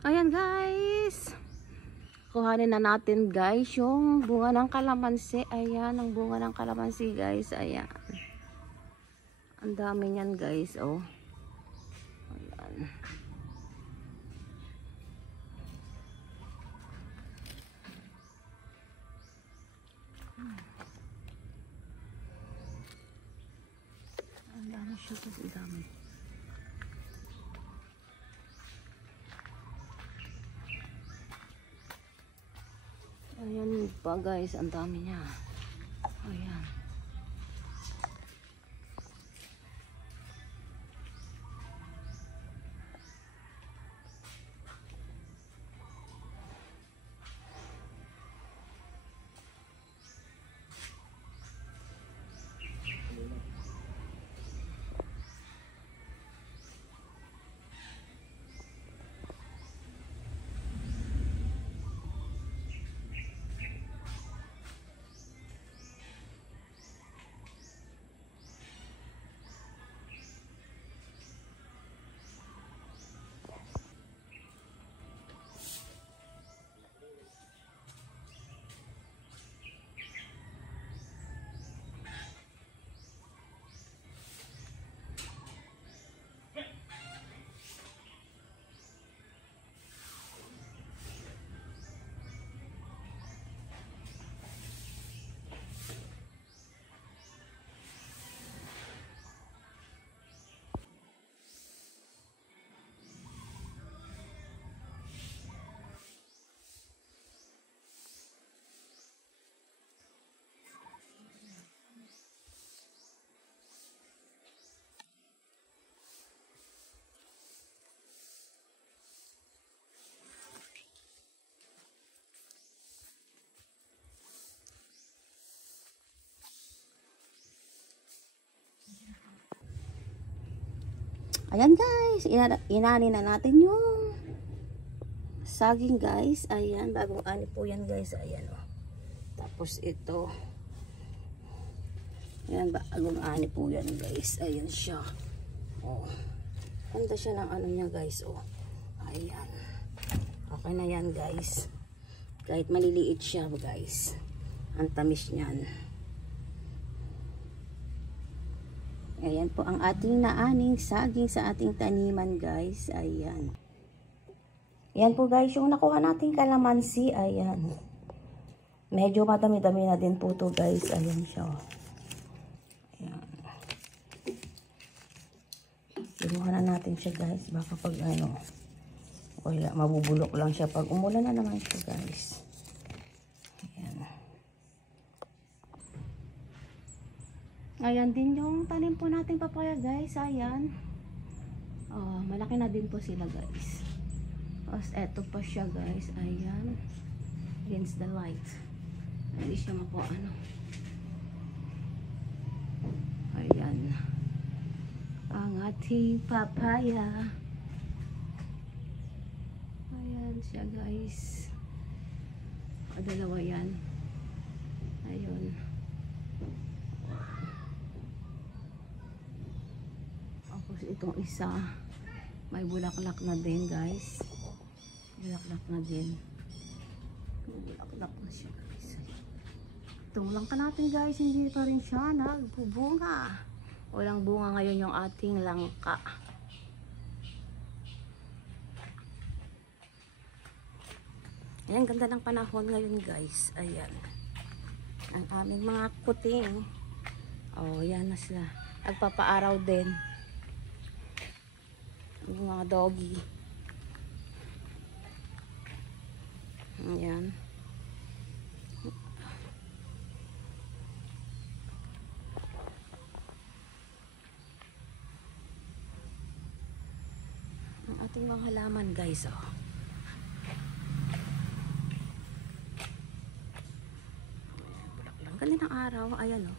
Ayan guys, kuhanin na natin guys yung bunga ng kalamansi. Ayan, ang bunga ng kalamansi guys. Ayan, ang dami niyan guys. Oh, ayan. Ang dami siya guys, ang dami. Ayan pa guys, ang dami niya. Ayan. Ayan guys, inani na natin yung saging guys. Ayan, bagong ani po yan guys. Ayan o. Tapos ito. Ayan, bagong ani po yan guys. Ayan siya. O. Ganda siya ng ano niya guys. O. Ayan. Okay na yan guys. Kahit maliliit siya guys. Ang tamis niyan. Ayan po ang ating naaning saging sa ating taniman guys. Ayan. Ayan po guys yung nakuha nating kalamansi. Ayan. Medyo madami-dami na din po to guys. Ayan siya. Ayan. Kinuha na natin siya guys. Baka pag ano, wala, mabubulok lang siya pag umulan na naman siya guys. Ayan din yung tanim po nating papaya guys. Ayan. Oh, malaki na din po sila guys. Tapos eto pa siya guys. Ayan. Against the light. Hindi siya mapo ano. Ayan. Ang ating papaya. Ayan siya guys. Dalawa yan. Ayun. Itong isa may bulaklak na din guys. Bulaklak na din. Bulaklak na siya guys. Itong langka natin guys, hindi pa rin siya nagbubunga. Walang bunga ngayon yung ating langka. Ayan, ganda ng panahon ngayon guys. Ayan. Ang aming mga kuting. Oh, yan na sila. Nagpapaaraw din. Yung mga doggy. Ayan. Ang ating mga halaman guys. Oh. Bulaklak. Ganda ng araw. Ayan oh.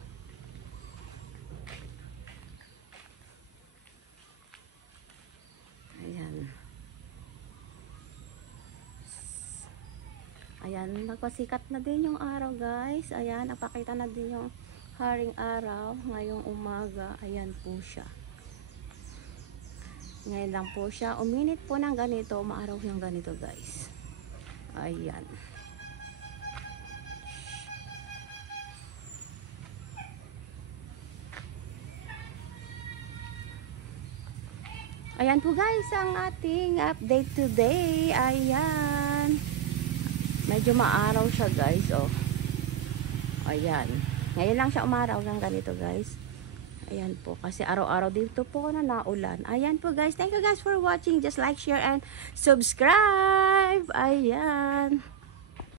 Ayan, nagpasikat na din yung araw guys. Ayan, napakita na din yung haring araw ngayong umaga. Ayan po siya. Ngayon lang po siya. Uminit po ng ganito. Umaaraw yung ganito guys. Ayan. Ayan po guys ang ating update today. Ayan. Medyo maaraw siya guys. Oh. Ayan. Ngayon lang siya umaraw ng ganito guys. Ayan po. Kasi araw-araw dito po na naulan. Ayan po guys. Thank you guys for watching. Just like, share, and subscribe. Ayan.